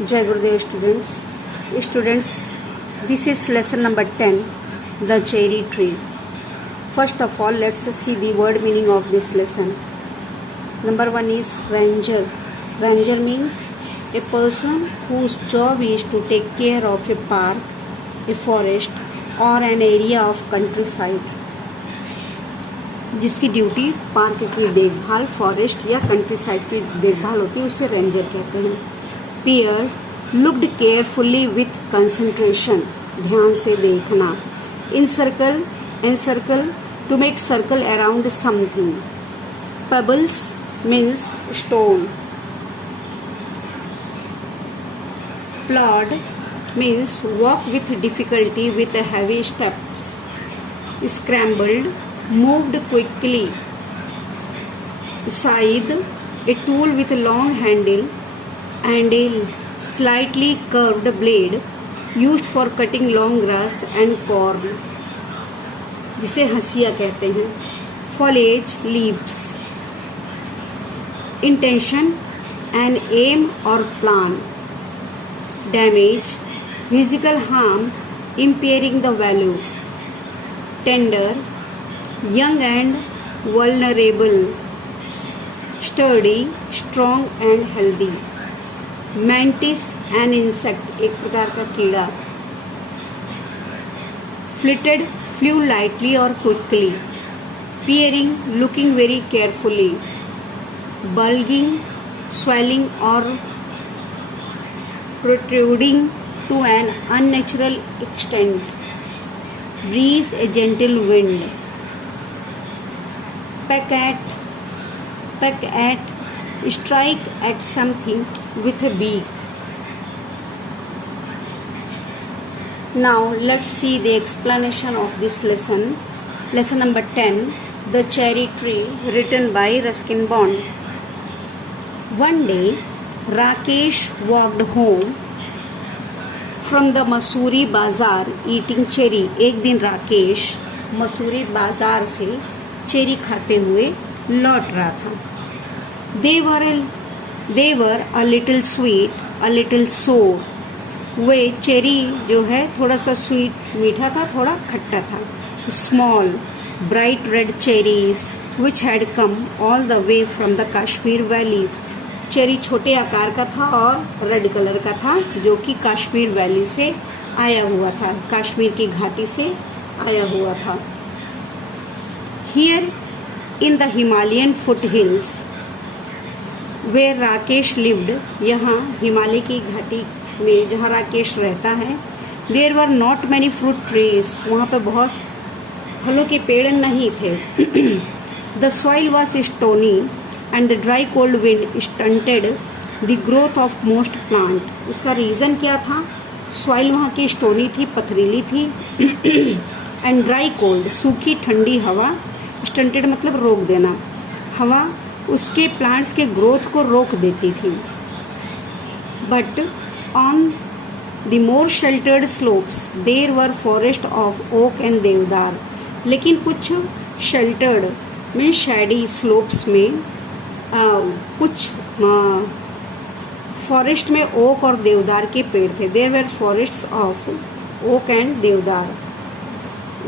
Jai Gurudev students. Students, this is lesson number 10, the cherry tree. First of all, let's see the word meaning of this lesson. Number 1 is ranger. Ranger means a person whose job is to take care of a park, a forest or an area of countryside. जिसकी duty park की देखभाल, forest या country side की देखभाल होती है, उसे ranger कहते हैं. Peer looked carefully with concentration, ध्यान से देखना. Encircle, encircle, to make circle around something. Pebbles means stone. Plod means walk with difficulty with heavy steps. Scrambled, moved quickly. Scythe, a tool with a long handle and a slightly curved blade used for cutting long grass and corn, जिसे हंसिया कहते हैं. Foliage, leaves. Intention, an aim or plan. Damage, physical harm impairing the value. Tender, young and vulnerable. Sturdy, strong and healthy. Mantis, an insect, एक प्रकार का कीड़ा. Flitted, flew lightly or quickly. Peering, looking very carefully. Bulging, swelling or protruding to an unnatural extent. Breeze, a gentle wind. Peck at, strike at something with a beak. Now let's see the explanation of this lesson. Lesson number 10, The Cherry Tree, written by Ruskin Bond. One day, Rakesh walked home from the Mussoorie बाजार eating cherry. एक दिन राकेश मसूरी बाजार से cherry खाते हुए लौट रहा था. They were a little sweet, a little sour. Way cherry जो है थोड़ा सा स्वीट मीठा था, थोड़ा खट्टा था. Small, bright red cherries which had come all the way from the Kashmir Valley. Cherry छोटे आकार का था और रेड कलर का था, जो कि कश्मीर वैली से आया हुआ था, कश्मीर की घाटी से आया हुआ था. Here in the Himalayan foothills where Rakesh lived, यहाँ हिमालय की घाटी में जहाँ राकेश रहता है, there were not many fruit trees, वहाँ पे बहुत फलों के पेड़ नहीं थे. The soil was stony and the dry cold wind stunted the growth of most plant. उसका रीज़न क्या था? सॉइल वहाँ की स्टोनी थी, पथरीली थी, एंड ड्राई कोल्ड, सूखी ठंडी हवा. स्टंटेड मतलब रोक देना. हवा उसके प्लांट्स के ग्रोथ को रोक देती थी. But on the more sheltered slopes there were forest of oak and deodar. लेकिन कुछ शेल्टर्ड मीन शैडी स्लोप्स में कुछ फॉरेस्ट में ओक और देवदार के पेड़ थे. There were forests of oak and deodar.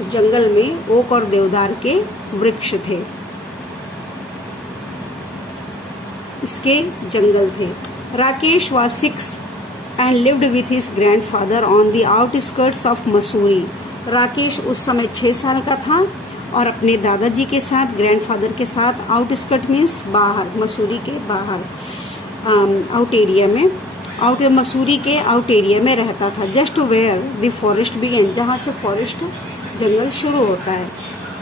उस जंगल में ओक और देवदार के वृक्ष थे, इसके जंगल थे. Rakesh was 6 and lived with his grandfather on the outskirts of Mussoorie. Rakesh उस समय 6 साल का था और अपने दादाजी के साथ, ग्रैंडफादर के साथ, आउटस्कर्ट मीन्स बाहर, मसूरी के बाहर, आउट एरिया में, मसूरी के आउट एरिया में रहता था. Just where the forest began, जहाँ से फॉरेस्ट जंगल शुरू होता है.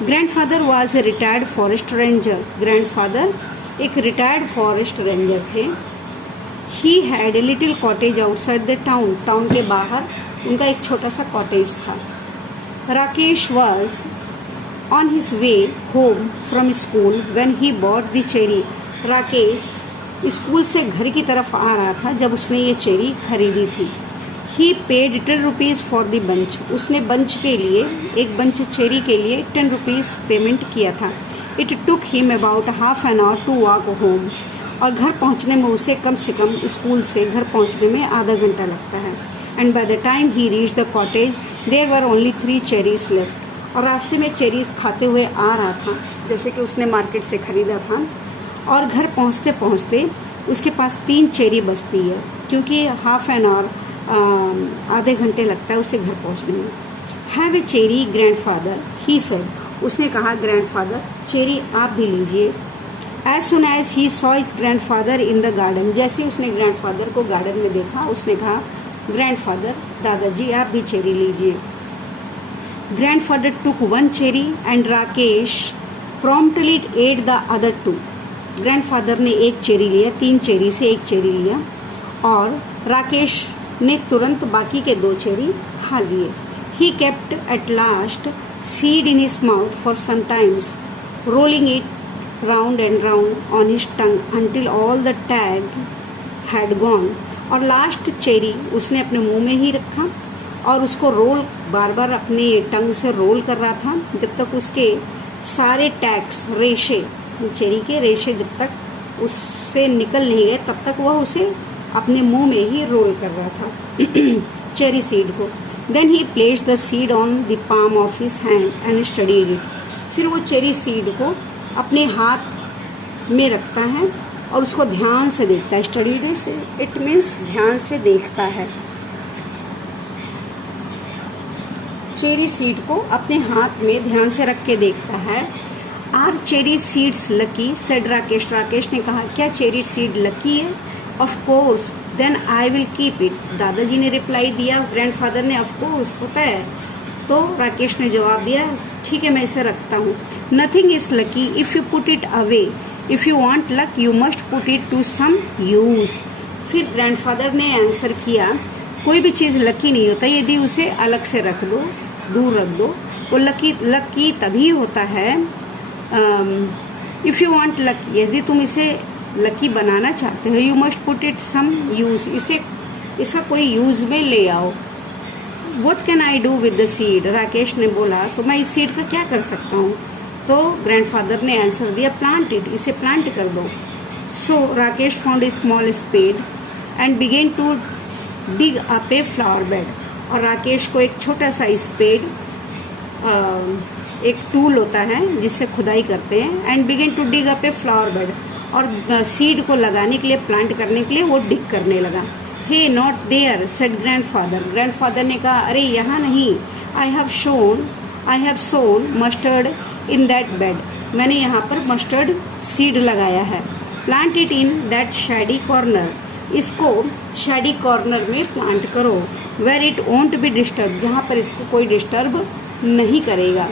Grandfather was a retired forest ranger. Grandfather एक रिटायर्ड फॉरेस्ट रेंजर थे. He had a little cottage outside the town. Town के बाहर उनका एक छोटा सा कॉटेज था. Rakesh was on his way home from school when he bought the cherry. Rakesh school से घर की तरफ आ रहा था जब उसने ये चेरी खरीदी थी. He paid 10 rupees for the bunch. उसने बंच के लिए, एक बंच चेरी के लिए 10 rupees पेमेंट किया था. It took him about half an hour to walk home. और घर पहुंचने में उसे कम से कम स्कूल से घर पहुंचने में आधा घंटा लगता है। And by the time he reach the cottage there were only 3 cherries left. और रास्ते में चेरीज खाते हुए आ रहा था, जैसे कि उसने मार्केट से ख़रीदा था। और घर पहुंचते पहुंचते उसके पास 3 चेरी बचती है, क्योंकि हाफ एन आवर आधे घंटे लगता है उसे घर पहुंचने में। Have a cherry grandfather, he said. उसने कहा ग्रैंडफादर चेरी आप भी लीजिए। As soon as he saw his grandfather in the garden, जैसे उसने ग्रैंडफादर को गार्डन में देखा उसने कहा ग्रैंडफादर दादाजी आप भी चेरी लीजिए। Grandfather took 1 cherry and Rakesh promptly at the other 2। Grandfather ने 1 चेरी लिया, 3 चेरी से 1 चेरी लिया और राकेश ने तुरंत बाकी के 2 चेरी खा लिए। He kept at last seed in his mouth for some times, rolling it round and round on his tongue until all the tag had gone. और लास्ट चेरी उसने अपने मुंह में ही रखा और उसको रोल बार बार अपने टंग से रोल कर रहा था जब तक उसके सारे टैग्स रेशे, चेरी के रेशे जब तक उससे निकल नहीं गए तब तक वह उसे अपने मुंह में ही रोल कर रहा था चेरी सीड को। Then he placed the seed on the palm of his hand and studied it. फिर वो चेरी सीड को अपने हाथ में रखता है और उसको ध्यान से देखता है। स्टडीड से इट मीन्स ध्यान से देखता है। चेरी सीड को अपने हाथ में ध्यान से रख के देखता है। Are cherry seeds lucky, said Rakesh. Rakesh ने कहा क्या चेरी सीड लकी है? Of course then I will keep it. दादाजी ने रिप्लाई दिया, ग्रैंडफादर ने ऑफ कोर्स होता है। तो राकेश ने जवाब दिया ठीक है मैं इसे रखता हूँ। Nothing is lucky if you put it away, if you want luck you must put it to some use. फिर ग्रैंडफादर ने आंसर किया कोई भी चीज़ लकी नहीं होता यदि उसे अलग से रख दो, दूर रख दो। वो लकी तभी होता है इफ़ यू वांट लक, यदि तुम इसे लकी बनाना चाहते हो you must put it some use, इसका कोई यूज में ले आओ। What can I do with the seed? Rakesh ने बोला तो मैं इस सीड का क्या कर सकता हूँ? तो ग्रैंडफादर ने आंसर दिया प्लांट इट, इसे प्लांट कर दो। So Rakesh found a small spade and begin to dig up a flower bed. और राकेश को एक छोटा सा स्पेड, एक टूल होता है जिससे खुदाई करते हैं, and begin to dig up a flower bed. और सीड को लगाने के लिए, प्लांट करने के लिए वो डिग करने लगा। Hey not there said grandfather. Grandfather ने कहा अरे यहाँ नहीं। I have sown mustard in that bed, मैंने यहाँ पर मस्टर्ड सीड लगाया है। Plant it in that shady corner, इसको शैडी कॉर्नर में प्लांट करो। Where it won't be disturb, जहाँ पर इसको कोई डिस्टर्ब नहीं करेगा।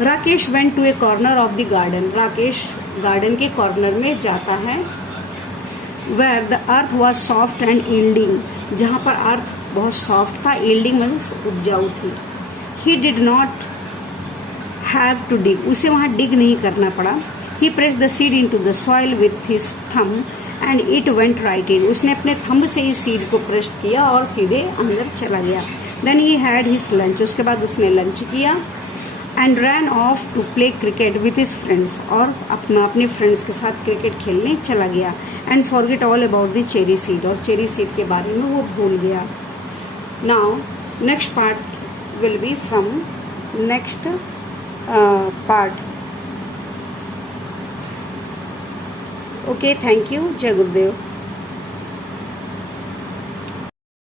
Rakesh went to a corner of the garden, Rakesh garden के कॉर्नर में जाता है। Where the earth was soft and yielding, जहाँ पर अर्थ बहुत सॉफ्ट था, यील्डिंग मीन्स उपजाऊ थी। He did not have to dig, उसे वहाँ डिग नहीं करना पड़ा। He pressed the seed into the soil with his thumb and it went right in, उसने अपने थंब से इस सीड को प्रेस किया और सीधे अंदर चला गया। Then he had his lunch, उसके बाद उसने लंच किया। And ran off to play cricket with his friends, और अपने फ्रेंड्स के साथ क्रिकेट खेलने चला गया। And forget all about the cherry seed, और चेरी सीड के बारे में वो भूल गया। Now next part will be from next part. Okay, thank you, जय गुरुदेव।